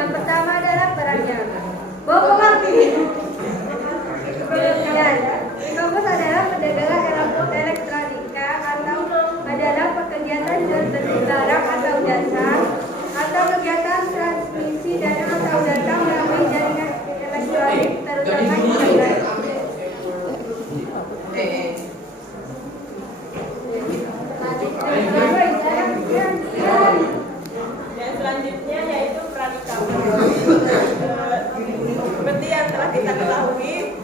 Yang pertama adalah barangnya. Bobo ngerti. Dan e-commerce adalah perdagangan elektronika atau adalah kegiatan jual beli barang atau jasa atau kegiatan transmisi dana atau data melalui jaringan elektronik terutama internet. Dan selanjutnya yaitu pranikah. Seperti yang telah kita ketahui,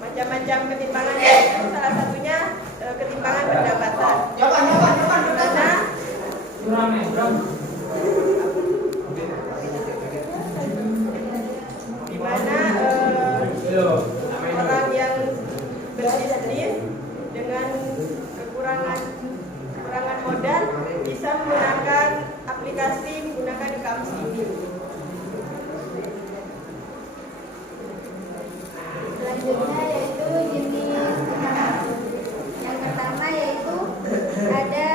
macam-macam ketimpangan yaitu salah satunya ketimpangan pendapatan. Di mana orang yang berbisnis dengan kekurangan modal bisa menggunakan aplikasi menggunakan e-commerce ini. Selanjutnya yaitu jenis yang pertama yaitu ada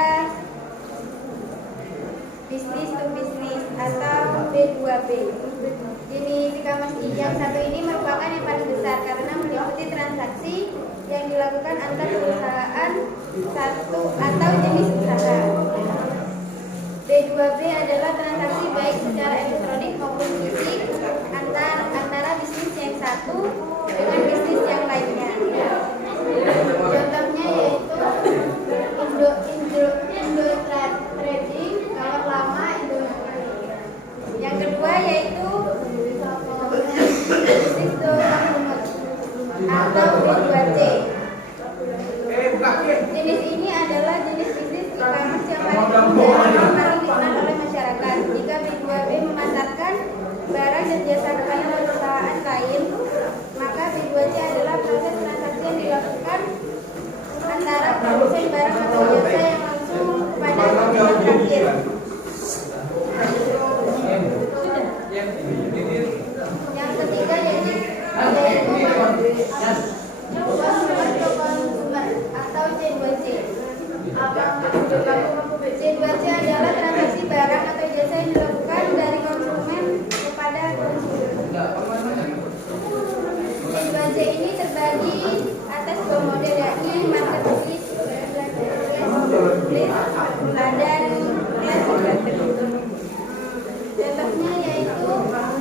bisnis to bisnis atau B2B. Jenis e-commerce yang satu ini merupakan yang paling besar karena meliputi transaksi yang dilakukan antar perusahaan satu atau jenis usaha. B2B adalah transaksi baik secara elektronik maupun fisik antara bisnis yang satu dengan bisnis yang lainnya. Contohnya yaitu Indo Trading, kalau lama Indo. Yang kedua yaitu bisnis to consumer atau B2C. Jenis ini adalah jenis bisnis e-commerce yang paling dikenal oleh masyarakat. Jika B2B memasarkan barang dan jasa kepada perusahaan lain, maka B2C adalah proses transaksi yang dilakukan antara produsen barang atau jasa yang langsung kepada konsumen terakhir. Yang ketiga yaitu konsumer atau C2C. C2C adalah transaksi barang atau jasa yang dilakukan dari konsumen kepada konsumen. C2C ini terbagi atas dua model, yakni marketplace dan contohnya yaitu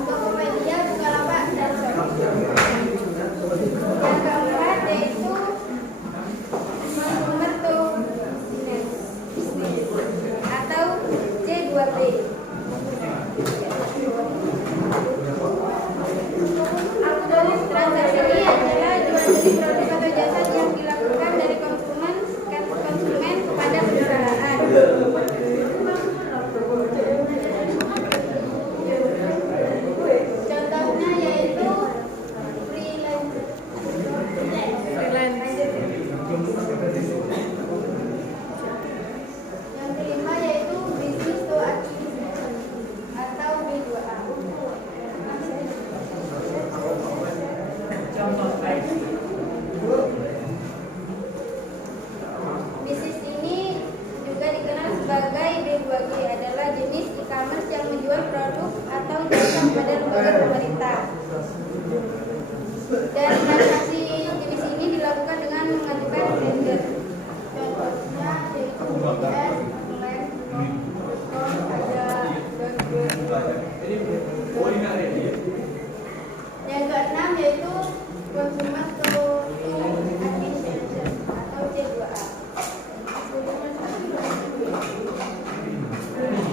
Tokopedia, Bukalapak, dan Shopee. Yang keempat yaitu consumer to business atau C2B. Transaksi ini adalah jual beli produk atau jasa yang dilakukan dari konsumen kepada perusahaan. Contohnya yaitu freelance. Yang kelima yaitu business to acquisition atau B2A. Bisnis ini juga dikenal sebagai B2G, adalah jenis e-commerce yang menjual produk atau jasa kepada lembaga pemerintah. Dan transaksi jenis ini dilakukan dengan mengajukan tender. Contohnya yaitu BBS, Online, yang keenam yaitu consumer to administration atau C2A.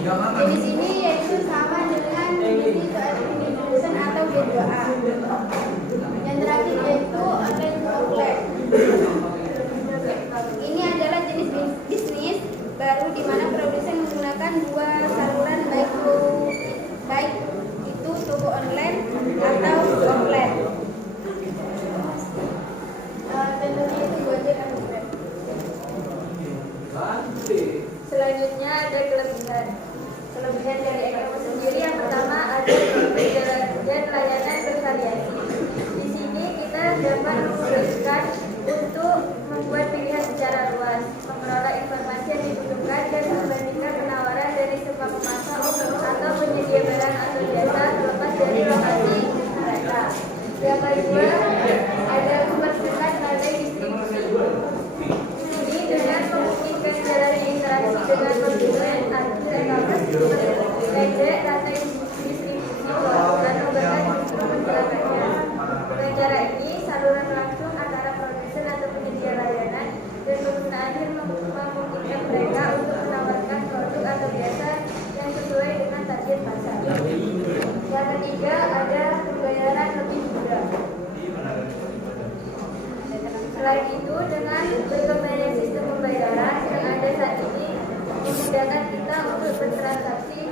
Jenis ini yaitu sama dengan jenis to administration atau B2A. Yang terakhir yaitu online to offline. Ini adalah jenis bisnis baru di mana produsen menggunakan dua saluran baik itu toko online atau offline. Tentunya itu Gojek dan Grab. Selanjutnya ada kelebihan. Kelebihan dari e-commerce sendiri yang pertama ada kemudahan dan layanan bervariasi. Di sini kita dapat memudahkan untuk membuat pilihan secara luas, mengelola informasi yang dibutuhkan dan membandingkan penawaran dari semua pemasok atau penyedia barang target pasar. Yang ketiga ada pembayaran lebih mudah. Selain itu, dengan berkembangnya sistem pembayaran yang ada saat ini memudahkan kita untuk bertransaksi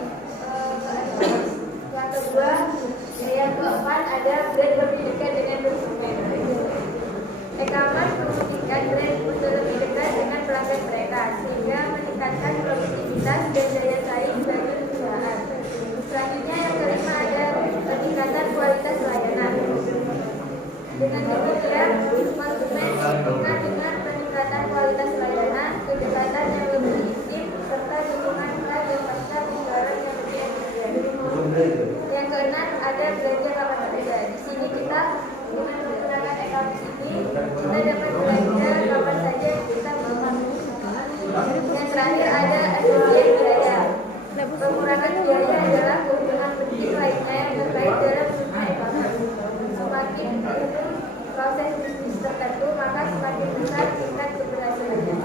yang kedua. Yang keempat ada brand lebih dekat dengan konsumen. E-commerce memungkinkan brand untuk lebih dekat dengan pelanggan mereka sehingga meningkatkan produktivitas dan daya saing bagi perusahaan. Selanjutnya yang kelima ada peningkatan kualitas layanan. Dengan demikian, konsumen diuntungkan dengan peningkatan kualitas layanan, kedekatan yang lebih intim, serta dukungan yang pasar di barang yang lebih efisien. Yang keenam ada belanja kapan saja. Di sini kita dengan menggunakan e-commerce ini kita dapat belanja kapan saja yang kita mau. Yang terakhir ada efisien biaya. Pengurangan biaya adalah keuntungan penting lainnya yang terkait dalam dunia e-commerce. Semakin proses bisnis tertentu, maka semakin besar tingkat keberhasilannya.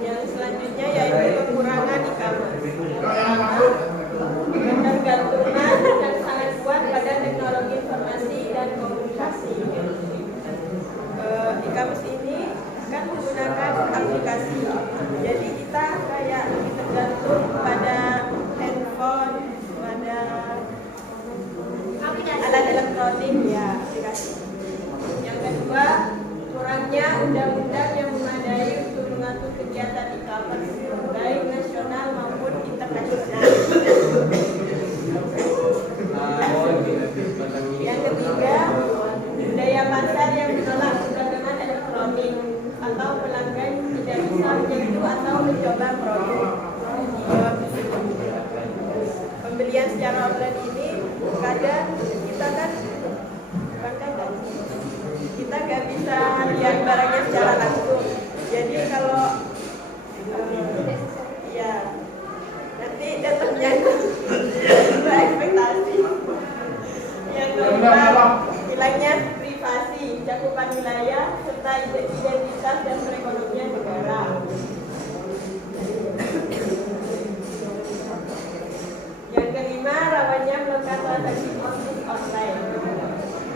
Yang selanjutnya yaitu pengurangan e-commerce. Ketergantungan yang sangat kuat pada teknologi informasi dan komunikasi. E-commerce ini kan menggunakan aplikasi, jadi kita kayak lebih tergantung pada handphone, pada alat elektronik ya aplikasi. Yang kedua, kurangnya undang-undang yang memadai untuk mengatur kegiatan e-commerce baik nasional maupun internasional. Yang ketiga, budaya pasar yang menolak perdagangan elektronik atau pelanggan tidak bisa menyentuh atau mencoba produk. Pembelian secara online ini kadang kita kan kita nggak bisa lihat barangnya secara langsung. Jadi kalau ya nanti datangnya berekspektasi. Yang keempat, hilangnya privasi, cakupan wilayah serta identitas dan perekonomian negara. Yang kelima, rawannya melakukan transaksi bisnis online.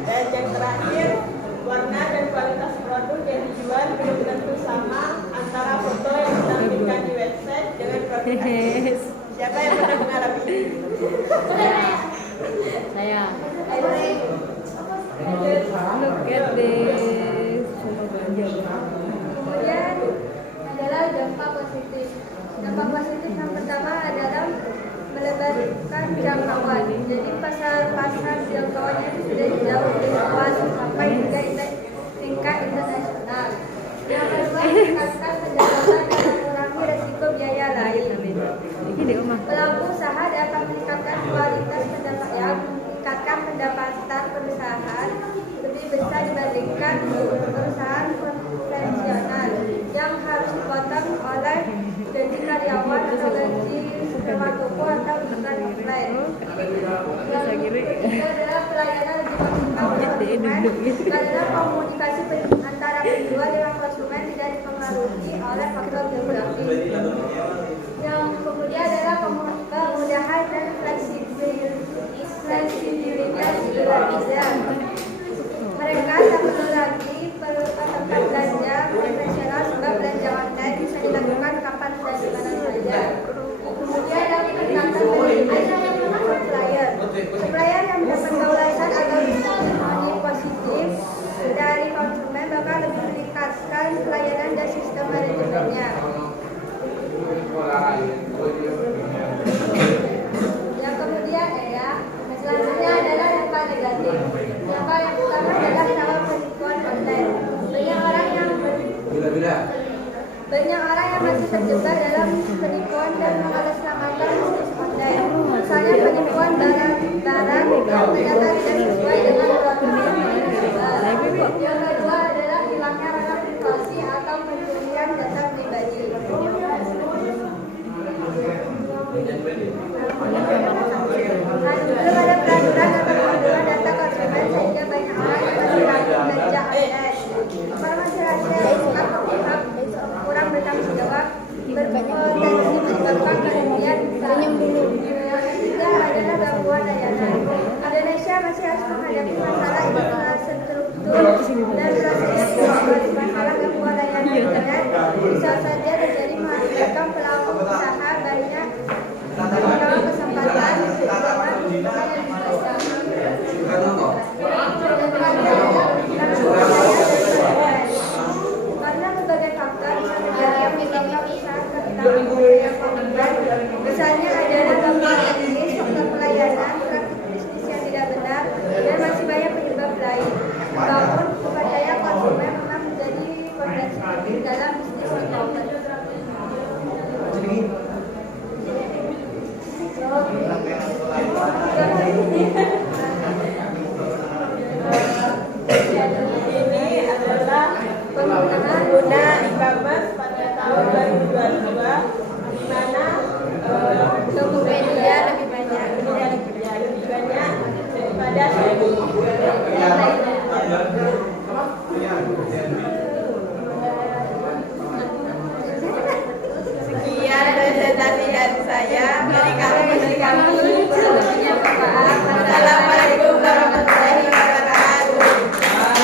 Dan yang terakhir, warna dan kualitas produk yang dijual belum tentu sama antara foto yang ditampilkan di website dengan produk asli. Siapa yang pernah mengalami ini? Saya. Look at this. Kemudian adalah dampak positif. Dampak positif yang pertama adalah melebarkan jangkauan. Jadi pasar jangkauannya itu sudah jauh lebih luas sampai hingga tingkat internasional. Yang kedua, meningkatkan pendapatan dan mengurangi resiko biaya lain. Pelaku usaha dapat meningkatkan kualitas pendapatan perusahaan lebih besar dibandingkan perusahaan konvensional yang harus dipotong oleh gaji karyawan atau gaji sewa toko atau iklan offline. Yang ketiga adalah pelayanan lebih maksimal karena komunikasi antara penjual dengan konsumen tidak dipengaruhi oleh faktor geografi. Yang kemudian adalah kemudahan dan fleksibilitas belanja. Mereka tak perlu lagi tempat belanja konvensional sebab belanja online bisa dilakukan kapan dan di mana saja. Kemudian ada peningkatan supplier. Supplier yang mendapat keulasan atau testimoni positif dari konsumen bakal lebih meningkatkan pelayanan dan sistem manajemennya. Yang kemudian selanjutnya adalah dampak negatif. Dampak yang pertama adalah dalam penipuan online. Banyak orang yang masih terjebak dalam penipuan dan mengatasnamakan bisnis online. Misalnya penipuan barang yang ternyata tidak sesuai dengan peraturan yang dijual. Yang kedua adalah hilangnya rasa privasi atau pencurian data pribadi. Belum ada peraturan atau perlindungan data konsumen sehingga banyak orang yang masih ragu belanja online. Informasi rahasia yang kurang bertanggung jawab berpotensi menyebabkan kerugian besar. pewadayaan. Indonesia masih harus menghadapi masalah infrastruktur dan prosedur masalah kepewadayaan internet bisa saja terjadi mengakibatkan pelaku usaha banyak menolak kesempatan keuangan hubungan yang karena berbagai faktor bisa terjadi yang menyebabkan usaha